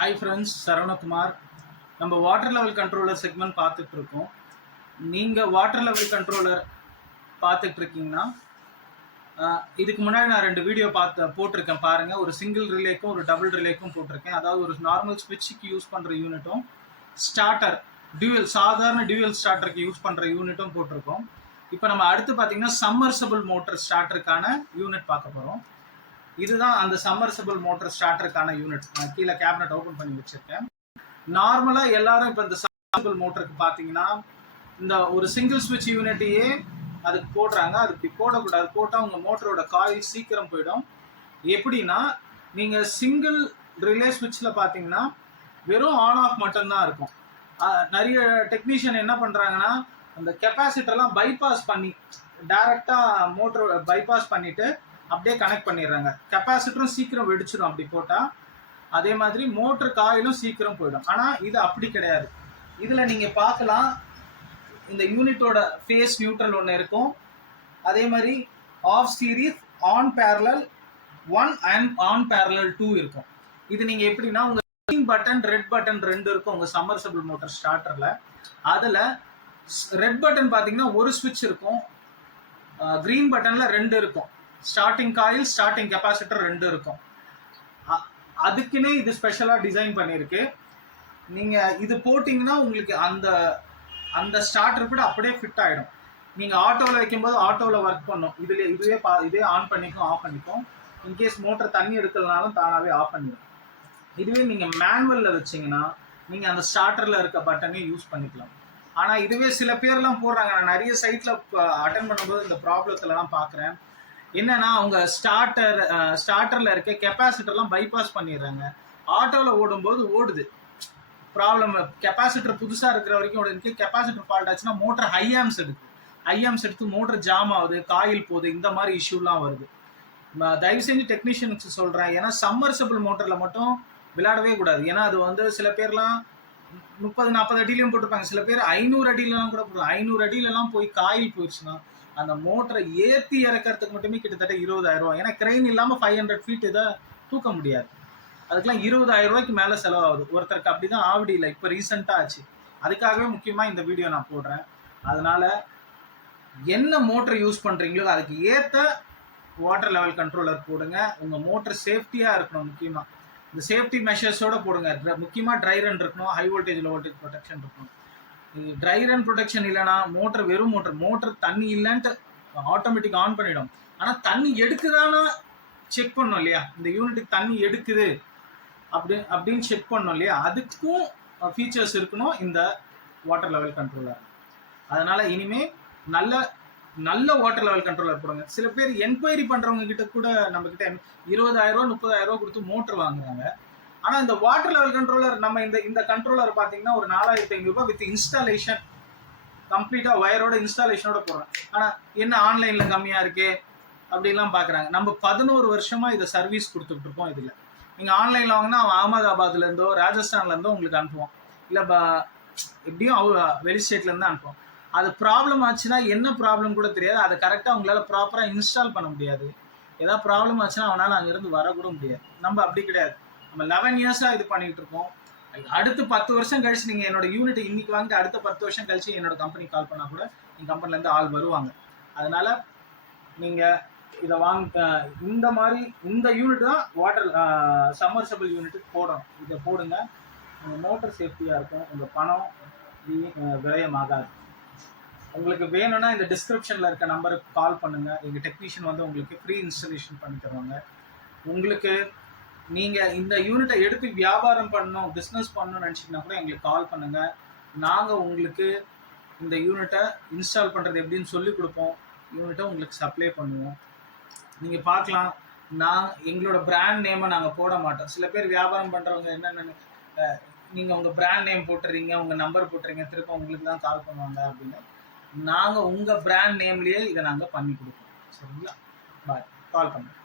Hi friends, saravanakumar. நம்ம water level controller segment பார்த்துட்டு இருக்கோம். நீங்கள் வாட்டர் லெவல் கண்ட்ரோலர் பார்த்துட்டு இருக்கீங்கன்னா இதுக்கு முன்னாடி நான் 2 வீடியோ போட்டிருக்கேன் பாருங்கள். ஒரு சிங்கிள் ரிலேக்கும் ஒரு டபுள் ரிலேக்கும் போட்டிருக்கேன். அதாவது ஒரு நார்மல் ஸ்விட்சுக்கு யூஸ் பண்ணுற யூனிட்டும் ஸ்டார்டர் சாதாரண டியூவல் ஸ்டார்டருக்கு யூஸ் பண்ணுற யூனிட்டும் போட்டிருக்கோம். இப்போ நம்ம அடுத்து பார்த்தீங்கன்னா சம்மர்சபிள் மோட்டர் ஸ்டார்டருக்கான யூனிட் பார்க்க போகிறோம். இதுதான் அந்த சம்மர்சபிள் மோட்டர் ஸ்டார்டருக்கான யூனிட். நான் கீழே கேபினட் ஓப்பன் பண்ணி வச்சிருக்கேன். நார்மலாக எல்லாரும் இப்போ இந்த சம்மர்சபிள் மோட்டருக்கு பார்த்தீங்கன்னா இந்த ஒரு சிங்கிள் ஸ்விட்ச் யூனிட்டையே அதுக்கு போடுறாங்க. அது இப்படி போடக்கூடாது. போட்டால் உங்கள் மோட்டரோட காயில் சீக்கிரம் போயிடும். எப்படின்னா நீங்கள் சிங்கிள் ரிலே ஸ்விட்சில் பார்த்தீங்கன்னா வெறும் ஆன் ஆஃப் மட்டும்தான் இருக்கும். நிறைய டெக்னீஷியன் என்ன பண்ணுறாங்கன்னா அந்த கெப்பாசிட்டர்லாம் பைபாஸ் பண்ணி டைரெக்டாக மோட்டரோட பைபாஸ் பண்ணிவிட்டு அப்படியே கனெக்ட் பண்ணிடுறாங்க. கெப்பாசிட்டரும் சீக்கிரம் வெடிச்சிடும் அப்படி போட்டால். அதே மாதிரி மோட்டர் காயிலும் சீக்கிரம் போயிடும். ஆனால் இது அப்படி கிடையாது. இதில் நீங்கள் பார்க்கலாம், இந்த யூனிட்டோட ஃபேஸ் நியூட்ரல் ஒன்று இருக்கும். அதே மாதிரி of series, on parallel 1 and on parallel 2 இருக்கும். இது நீங்கள் எப்படின்னா உங்கள் க்ரீன் பட்டன் ரெட் பட்டன் 2 இருக்கும் உங்கள் சம்மர்சபிள் மோட்டர் ஸ்டார்டரில். அதில் ரெட் பட்டன் பார்த்தீங்கன்னா ஒரு ஸ்விட்ச் இருக்கும், க்ரீன் பட்டனில் 2 இருக்கும். ஸ்டார்டிங் காயில், ஸ்டார்டிங் கெப்பாசிட்டர் 2 இருக்கும். அதுக்குன்னே இது ஸ்பெஷலாக டிசைன் பண்ணியிருக்கு. நீங்கள் இது போட்டிங்கன்னா உங்களுக்கு அந்த அந்த ஸ்டார்டர் கூட அப்படியே ஃபிட் ஆகிடும். நீங்கள் ஆட்டோவில் வைக்கும்போது ஆட்டோவில் ஒர்க் பண்ணும். இதே ஆன் பண்ணிக்கும் ஆஃப் பண்ணிக்கும். இன்கேஸ் மோட்டர் தண்ணி எடுக்கலனாலும் தானாகவே ஆஃப் பண்ணிடும். இதுவே நீங்கள் மேனுவலில் வச்சிங்கன்னா நீங்கள் அந்த ஸ்டார்டரில் இருக்க பட்டனே யூஸ் பண்ணிக்கலாம். ஆனால் இதுவே சில பேர்லாம் போடுறாங்க. நான் நிறைய சைட்டில் அட்டன் பண்ணும்போது இந்த ப்ராப்ளத்திலலாம் பார்க்குறேன். என்னன்னா அவங்க ஸ்டார்டரில் இருக்க கெப்பாசிட்டர்லாம் பைபாஸ் பண்ணிடுறாங்க. ஆட்டோவில் ஓடும்போது ஓடுது. ப்ராப்ளம் கெப்பாசிட்டர் புதுசாக இருக்கிற வரைக்கும் ஓடுது. கெப்பாசிட்டர் ஃபால்ட் ஆச்சுன்னா மோட்டர் ஹை ஆம்ஸ் எடுத்து மோட்டர் ஜாம் ஆகுது, காயில் போகுது, இந்த மாதிரி இஷ்யூலாம் வருது. தயவு செஞ்சு டெக்னீஷியனுக்கு சொல்கிறேன். ஏன்னா சம்மர்சபிள் மோட்டரில் மட்டும் விளையாடவே கூடாது. ஏன்னா அது வந்து சில பேர்லாம் 30-40 அடியிலையும் போட்டிருப்பாங்க. சில பேர் 500 அடியிலலாம் கூட போடுறாங்க. 500 அடியிலலாம் போய் காயில் போயிடுச்சுன்னா அந்த மோட்டரை ஏற்றி இறக்கிறதுக்கு மட்டுமே கிட்டத்தட்ட 20,000 ரூபா. ஏன்னா கிரெயின் இல்லாமல் 500 ஃபீட் இதை தூக்க முடியாது. அதுக்கெல்லாம் 20,000 ரூபாய்க்கு மேலே செலவாகுது. ஒருத்தருக்கு அப்படி தான் ஆவடியில் இப்போ ரீசெண்டாக ஆச்சு. அதுக்காகவே முக்கியமாக இந்த வீடியோ நான் போடுறேன். அதனால் என்ன மோட்டர் யூஸ் பண்ணுறீங்களோ அதுக்கு ஏற்ற வாட்டர் லெவல் கண்ட்ரோலர் போடுங்க. உங்கள் மோட்டர் சேஃப்டியாக இருக்கணும். முக்கியமாக இந்த சேஃப்டி மெஷர்ஸோடு போடுங்க. முக்கியமாக ட்ரை ரன் இருக்கணும், high voltage low voltage protection இருக்கணும். ட்ரை ரன் ப்ரொடெக்ஷன் இல்லைனா வெறும் மோட்டர் தண்ணி இல்லைன்ட்டு ஆட்டோமேட்டிக் ஆன் பண்ணிடும். ஆனால் தண்ணி எடுக்குதானா செக் பண்ணோம் இல்லையா? இந்த யூனிட்டுக்கு தண்ணி எடுக்குது அப்படின்னு செக் பண்ணோம் இல்லையா? அதுக்கும் ஃபீச்சர்ஸ் இருக்கணும் இந்த வாட்டர் லெவல் கண்ட்ரோலர். அதனால் இனிமேல் நல்ல வாட்டர் லெவல் கண்ட்ரோலர் போடுங்க. சில பேர் என்கொயரி பண்ணுறவங்க கிட்ட கூட நம்மக்கிட்ட 20,000 ரூபா 30,000 ரூபா கொடுத்து மோட்டர் வாங்குறாங்க. ஆனால் இந்த வாட்டர் லெவல் கண்ட்ரோலர் நம்ம இந்த கண்ட்ரோலர் பார்த்தீங்கன்னா ஒரு 4,500 ரூபாய் வித் இன்ஸ்டாலேஷன், கம்ப்ளீட்டாக ஒயரோட இன்ஸ்டாலேஷனோட போடுறோம். ஆனால் என்ன ஆன்லைனில் கம்மியாக இருக்கே அப்படின்லாம் பார்க்குறாங்க. நம்ம 11 வருஷமாக இதை சர்வீஸ் கொடுத்துட்டு இருக்கோம். இதில் நீங்கள் ஆன்லைனில் வாங்கினா அவன் அகமதாபாத்லேருந்தோ ராஜஸ்தான்லேருந்தோ உங்களுக்கு அனுப்புவோம். இல்லை எப்படியும் வெளி ஸ்டேட்லேருந்து அனுப்புவோம். அது ப்ராப்ளம் ஆச்சுன்னா என்ன ப்ராப்ளம் கூட தெரியாது. அதை கரெக்டாக அவங்களால ப்ராப்பராக இன்ஸ்டால் பண்ண முடியாது. ஏதாவது ப்ராப்ளம் ஆச்சுன்னா அவனால் அங்கேருந்து வரக்கூட முடியாது. நம்ம அப்படி கிடையாது. நம்ம 11 இயர்ஸாக இது பண்ணிகிட்டு இருக்கோம். அடுத்து 10 வருஷம் கழிச்சு நீங்கள் என்னோட யூனிட்டை இன்னைக்கு வாங்கிட்டு அடுத்த 10 வருஷம் கழிச்சு என்னோட கம்பெனி கால் பண்ணால் கூட எங்கள் கம்பெனிலேருந்து ஆள் வருவாங்க. அதனால் நீங்கள் இதை இந்த யூனிட் தான் வாட்டர் சம்மர்சபிள் யூனிட்டுக்கு போடணும். இதை போடுங்க. உங்கள் மோட்டர் சேஃப்டியாக இருக்கும். உங்கள் பணம் விரயமாகாது. உங்களுக்கு வேணும்னா இந்த டிஸ்கிரிப்ஷனில் இருக்க நம்பருக்கு கால் பண்ணுங்கள். எங்கள் டெக்னீஷியன் வந்து உங்களுக்கு ஃப்ரீ இன்ஸ்டாலேஷன் பண்ணி தருவாங்க. உங்களுக்கு நீங்கள் இந்த யூனிட்டை எடுத்து வியாபாரம் பண்ணணும், பிஸ்னஸ் பண்ணணும்னு நினச்சிங்கன்னா கூட எங்களுக்கு கால் பண்ணுங்கள். நாங்கள் உங்களுக்கு இந்த யூனிட்டை இன்ஸ்டால் பண்ணுறது எப்படின்னு சொல்லிக் கொடுப்போம். யூனிட்டை உங்களுக்கு சப்ளை பண்ணுவோம். நீங்கள் பார்க்கலாம், எங்களோட பிராண்ட் நேமை நாங்கள் போட மாட்டோம். சில பேர் வியாபாரம் பண்ணுறவங்க என்னென்ன நீங்கள் உங்கள் பிராண்ட் நேம் போட்டுறீங்க, உங்கள் நம்பர் போட்டுறீங்க, திரும்ப உங்களுக்கு தான் கால் பண்ணுவாங்க அப்படின்னு. நாங்கள் உங்கள் பிராண்ட் நேம்லேயே இதை நாங்கள் பண்ணி கொடுப்போம். சரிங்களா? பாய். கால் பண்ணுங்கள்.